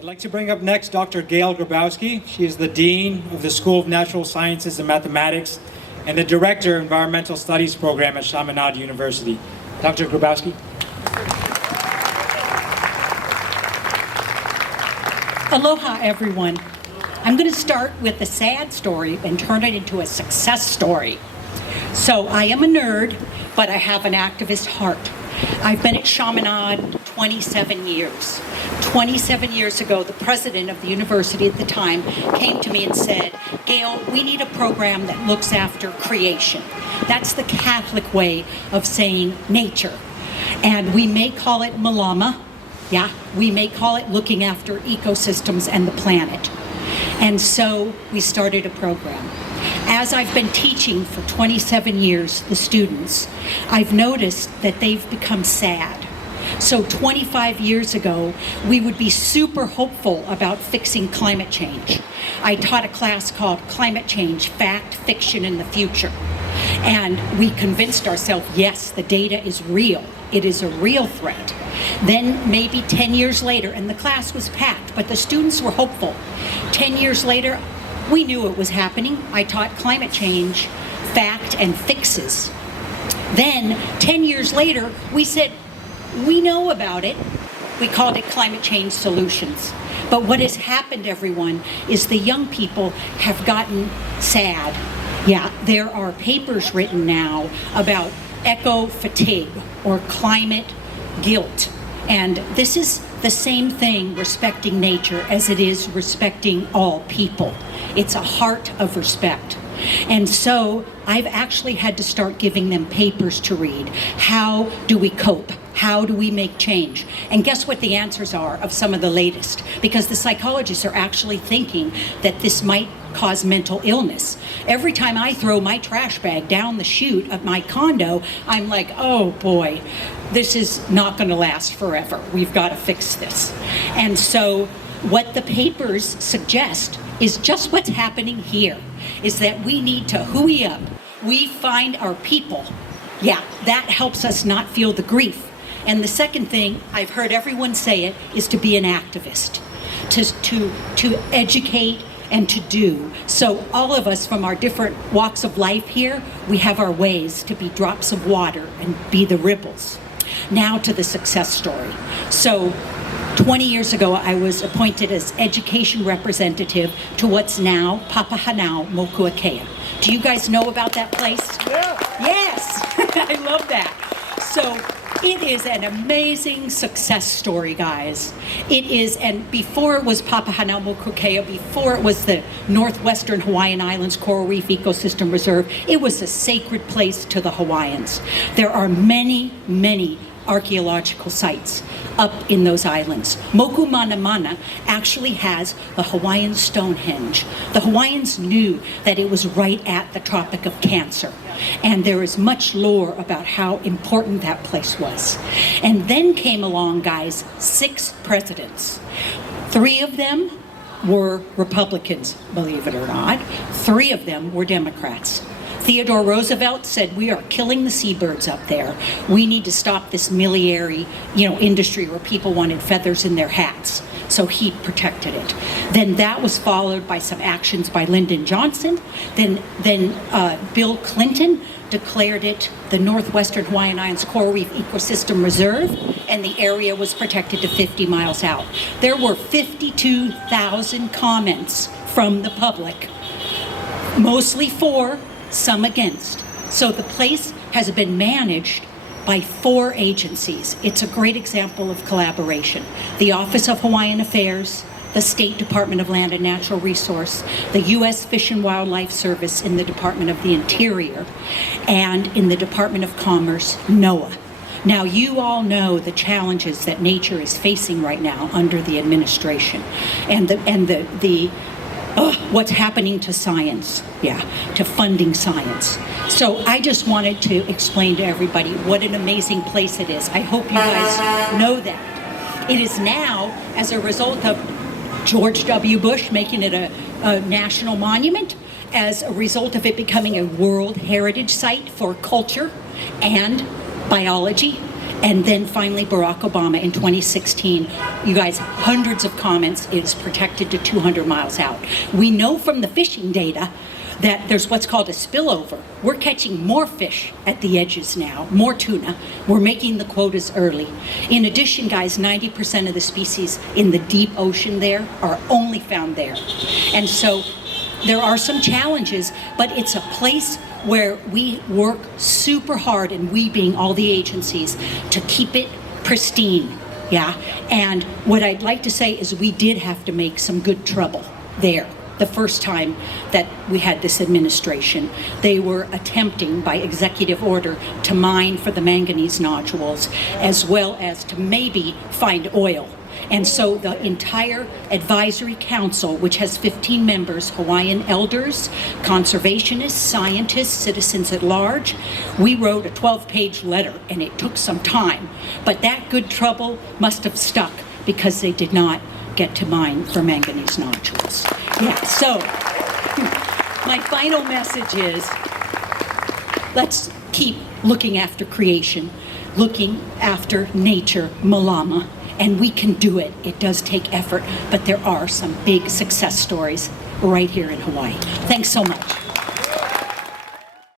I'd like to bring up next Dr. Gail Grabowsky. She is the Dean of the School of Natural Sciences and Mathematics and the Director of Environmental Studies Program at Chaminade University. Dr. Grabowsky. Aloha, everyone. I'm going to start with a sad story and turn it into a success story. So I am a nerd, but I have an activist heart. I've been at Chaminade 27 years. 27 years ago, the president of the university at the time came to me and said, Gail, we need a program that looks after creation. That's the Catholic way of saying nature. And we may call it Malama. Yeah, we may call it looking after ecosystems and the planet. And so we started a program. As I've been teaching for 27 years, the students, I've noticed that they've become sad. So 25 years ago, we would be super hopeful about fixing climate change. I taught a class called Climate Change, Fact, Fiction, and the Future. And we convinced ourselves, yes, the data is real. It is a real threat. Then maybe 10 years later, and the class was packed, but the students were hopeful. 10 years later, we knew it was happening. I taught climate change, fact, and fixes. Then 10 years later, we said, we know about it. We called it climate change solutions. But what has happened, everyone, is the young people have gotten sad. Yeah, there are papers written now about eco-fatigue or climate guilt. And this is the same thing respecting nature as it is respecting all people. It's a heart of respect. And so I've actually had to start giving them papers to read. How do we cope? How do we make change? And guess what the answers are of some of the latest? Because the psychologists are actually thinking that this might cause mental illness. Every time I throw my trash bag down the chute of my condo, I'm like, oh boy, this is not going to last forever. We've got to fix this. And so what the papers suggest is just what's happening here, is that we need to hooey up. We find our people. Yeah, that helps us not feel the grief. And the second thing, I've heard everyone say it, is to be an activist, to educate and to do. So all of us from our different walks of life here, we have our ways to be drops of water and be the ripples. Now to the success story. So 20 years ago, I was appointed as education representative to what's now Papahanaumokuakea. Do you guys know about that place? Yeah. Yes, I love that. So it is an amazing success story, guys. It is, and before it was Papahanaumokuakea, before it was the Northwestern Hawaiian Islands Coral Reef Ecosystem Reserve, it was a sacred place to the Hawaiians. There are many, many archaeological sites up in those islands. Moku Mana Mana actually has the Hawaiian Stonehenge. The Hawaiians knew that it was right at the Tropic of Cancer. And there is much lore about how important that place was. And then came along, guys, 6 presidents. 3 of them were Republicans, believe it or not. 3 of them were Democrats. Theodore Roosevelt said, we are killing the seabirds up there. We need to stop this miliary, industry where people wanted feathers in their hats. So he protected it. Then that was followed by some actions by Lyndon Johnson. Then Bill Clinton declared it the Northwestern Hawaiian Islands Coral Reef Ecosystem Reserve, and the area was protected to 50 miles out. There were 52,000 comments from the public, mostly for, some against. So the place has been managed by 4 agencies. It's a great example of collaboration. The Office of Hawaiian Affairs, the State Department of Land and Natural Resource, the U.S. Fish and Wildlife Service in the Department of the Interior, and in the Department of Commerce, NOAA. Now, you all know the challenges that nature is facing right now under the administration, and what's happening to science, to funding science. So I just wanted to explain to everybody what an amazing place it is. I hope you guys know that. It is now, as a result of George W. Bush making it a national monument, as a result of it becoming a World Heritage Site for culture and biology, And then finally, Barack Obama in 2016. You guys, hundreds of comments. It is protected to 200 miles out. We know from the fishing data that there's what's called a spillover. We're catching more fish at the edges now, more tuna. We're making the quotas early. In addition, guys, 90% of the species in the deep ocean there are only found there. And so there are some challenges, but it's a place where we work super hard, and we being all the agencies, to keep it pristine, yeah? And what I'd like to say is we did have to make some good trouble there. The first time that we had this administration, they were attempting by executive order to mine for the manganese nodules, as well as to maybe find oil. And so the entire advisory council, which has 15 members, Hawaiian elders, conservationists, scientists, citizens at large, we wrote a 12-page letter, and it took some time. But that good trouble must have stuck, because they did not get to mine for manganese nodules. Yeah, so my final message is, let's keep looking after creation, looking after nature, Malama, and we can do it. It does take effort, but there are some big success stories right here in Hawaii. Thanks so much.